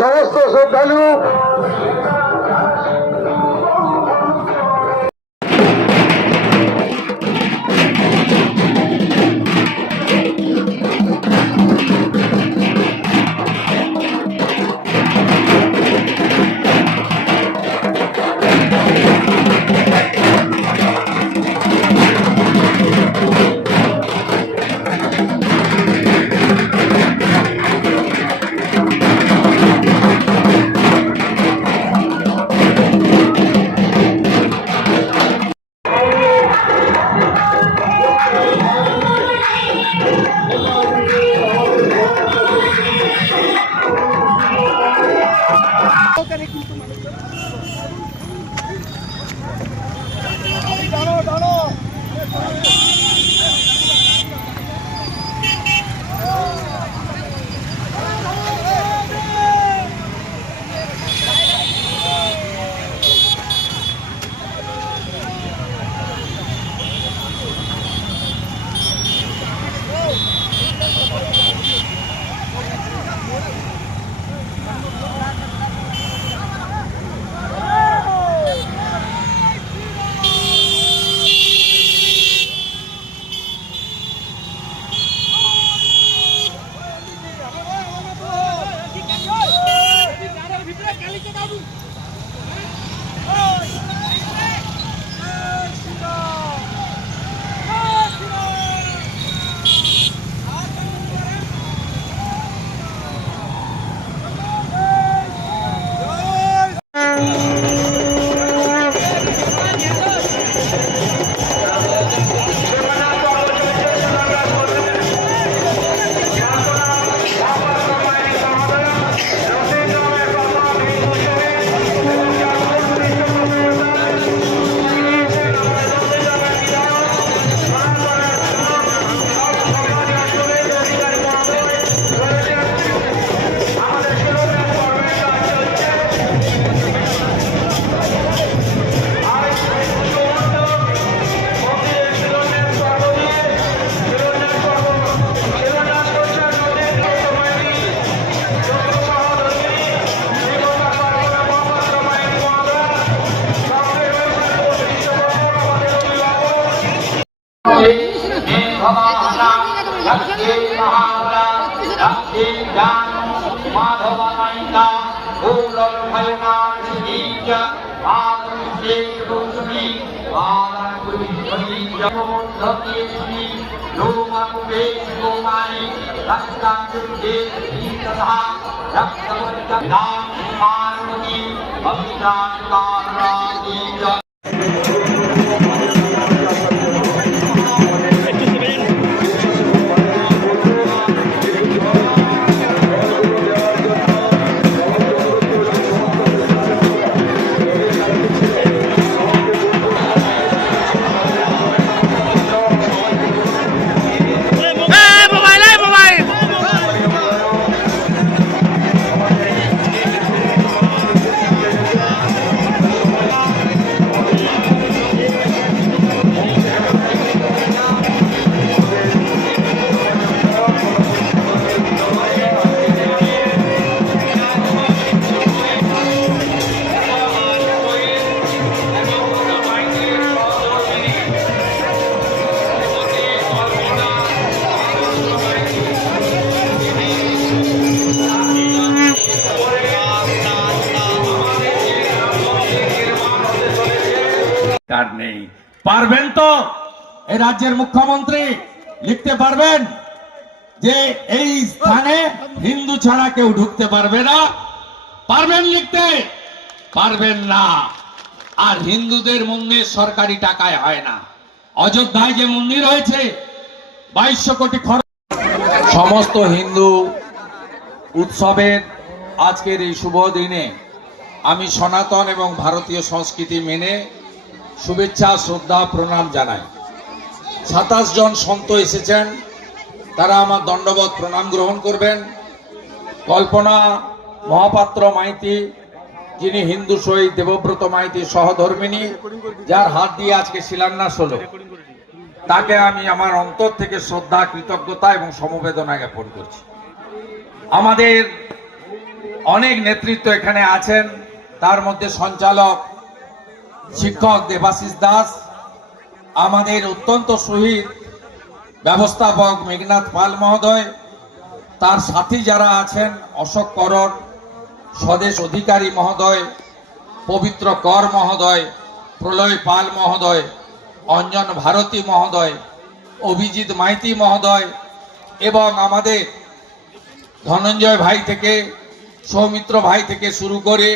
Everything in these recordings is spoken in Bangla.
সমস্ত শ্রদ্ধালু মাধবানাইতা গৌরব ভয়নার বীজ আদম আদম শ্রী লোমক বেশ গোমাই রক্তাঞ্জুদে তথা রক্তবন্ত নাম মানবী অভিযান তার নেই। পারবেন তো? এই রাজ্যের মুখ্যমন্ত্রী লিখতে পারবেন যে এই স্থানে হিন্দু ছাড়া কেউ ঢুকতে পারবে না? পারবেন লিখতে? পারবেন না। আর হিন্দুদের মন্দির সরকারি টাকায় হয় না। অযোধ্যায় যে মন্দির হয়েছে বাইশশো কোটি খরচ। সমস্ত হিন্দু উৎসবের আজকের এই শুভ দিনে আমি সনাতন এবং ভারতীয় সংস্কৃতি মেনে শুভেচ্ছা, শ্রদ্ধা, প্রণাম জানাই। সাতাশ জন সন্ত এসেছেন। তারা আমার দণ্ডবত প্রণাম গ্রহণ করবেন। কল্পনা মহাপাত্র মাইতি, যিনি হিন্দু শহীদ দেবব্রত মাইতি সহধর্মিনী, যার হাত দিয়ে আজকে শিলান্যাস হলো। তাকে আমি আমার অন্তর থেকে শ্রদ্ধা, কৃতজ্ঞতা এবং সমবেদনা জ্ঞাপন করছি। আমাদের অনেক নেতৃত্ব এখানে আছেন। তার মধ্যে সঞ্চালক শিক্ষক দেবাশিস দাস, আমাদের অত্যন্ত শহীদ ব্যবস্থাপক মেঘনাথ পাল মহোদয়, তার সাথী যারা আছেন অশোক করণ স্বদেশ অধিকারী মহোদয়, পবিত্র কর মহোদয়, প্রলয় পাল মহোদয়, অঞ্জন ভারতী মহোদয়, অভিজিৎ মাইতি মহোদয় এবং আমাদের ধনঞ্জয় ভাই থেকে, সৌমিত্র ভাই থেকে শুরু করে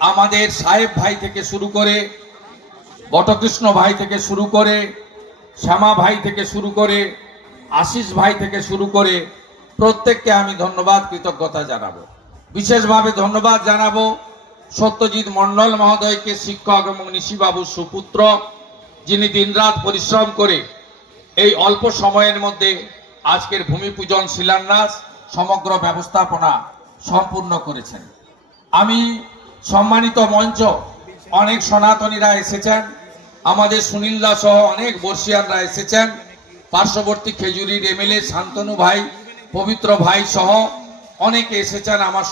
আমাদের সাহেব ভাই থেকে শুরু করে, বটকৃষ্ণ ভাই থেকে শুরু করে, শ্যামা ভাই থেকে শুরু করে, আশিস ভাই থেকে শুরু করে প্রত্যেককে আমি ধন্যবাদ, কৃতজ্ঞতা জানাব। বিশেষভাবে ধন্যবাদ জানাব সত্যজিৎ মণ্ডল মহোদয়কে, শিক্ষক এবং নিশিবাবু সুপুত্র, যিনি দিনরাত পরিশ্রম করে এই অল্প সময়ের মধ্যে আজকের ভূমি পূজন শিলান্যাস, সমগ্র ব্যবস্থাপনা সম্পূর্ণ করেছেন। আমি সম্মানিত মঞ্চ, অনেক সনাতনীরা এসেছেন। আমাদের সুনীলদা সহ অনেক বর্ষিয়ানরা এসেছেন। পার্শ্ববর্তী খেজুরির এমএলএ শান্তনু ভাই, পবিত্র ভাই সহ অনেকে এসেছেন আমার